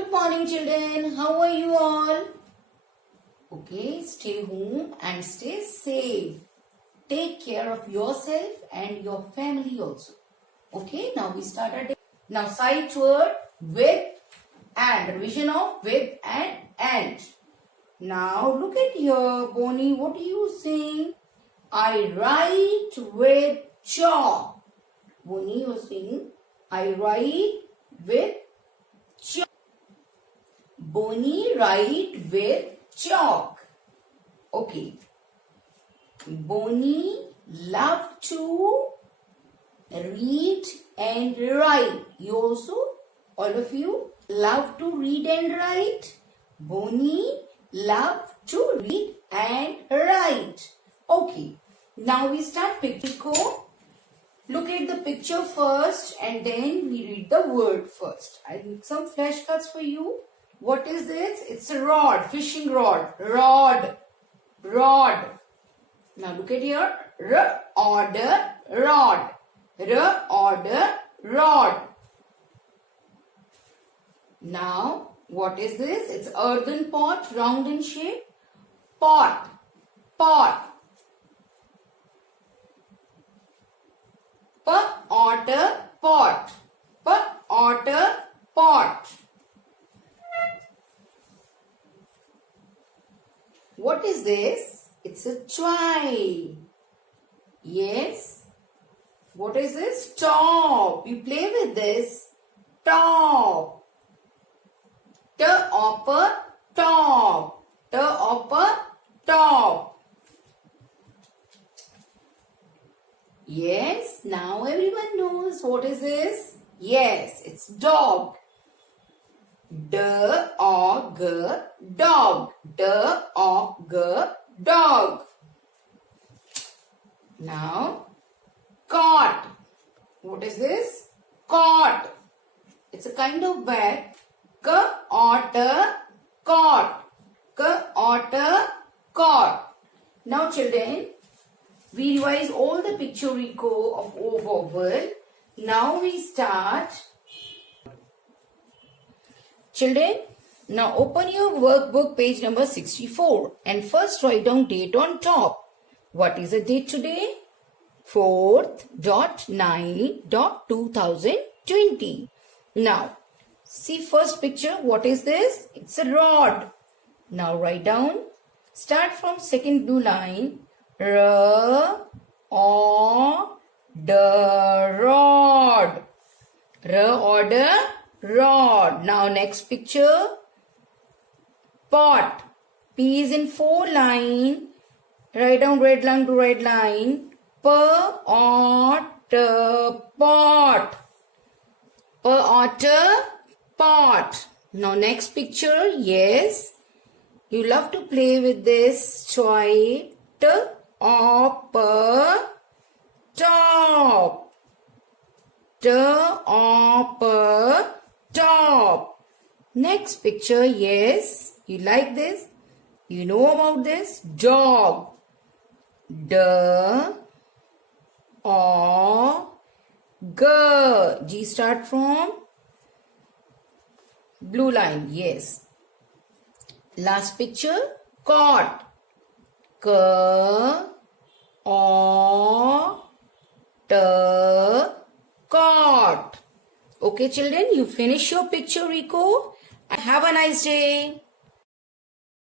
Good morning, children. How are you all? Okay, stay home and stay safe. Take care of yourself and your family also. Okay, now we start our day. Now sight word with and. Revision of with and. Now look at here, Bonnie. What are you saying? I write with chalk. Bonnie was saying, I write with chalk. Bonnie write with chalk. Okay. Bonnie love to read and write. You also, all of you, love to read and write. Bonnie love to read and write. Okay. Now we start picture. Look at the picture first and then we read the word first. I need some flashcards for you. What is this? It's a rod, fishing rod. Rod. Now look at here. Order, rod. Order, rod. Now, what is this? It's earthen pot, round in shape. Pot. Otter, pot. Otter, pot. What is this? It's a toy. Yes. What is this? Top. You play with this. Top. T-opper, top. T-opper, top. Yes. Now everyone knows what is this? Yes. It's dog. D-o-g, dog. D-o-g, dog. Now, cot. What is this? Cot. It's a kind of bag. K-otter, cot. K-otter, cot. Now children, we revise all the picture reco of O vowel. Now we start. Children, now open your workbook page number 64 and first write down date on top. What is the date today? 4th.9.2020. Now, see first picture. What is this? It's a rod. Now write down. Start from second blue line. Rod. Order. Rod. Now next picture. Pot. P is in 4 line. Write down red line to red line. P-otter, pot. P-otter, pot. Now next picture. Yes. You love to play with this toy. T-opper, top. T-opper, top. Next picture. Yes. You like this? You know about this? Dog. D-o-g. G start from blue line. Yes. Last picture. Cot. K-o-t. Cot. Okay children, you finish your picture reco and have a nice day.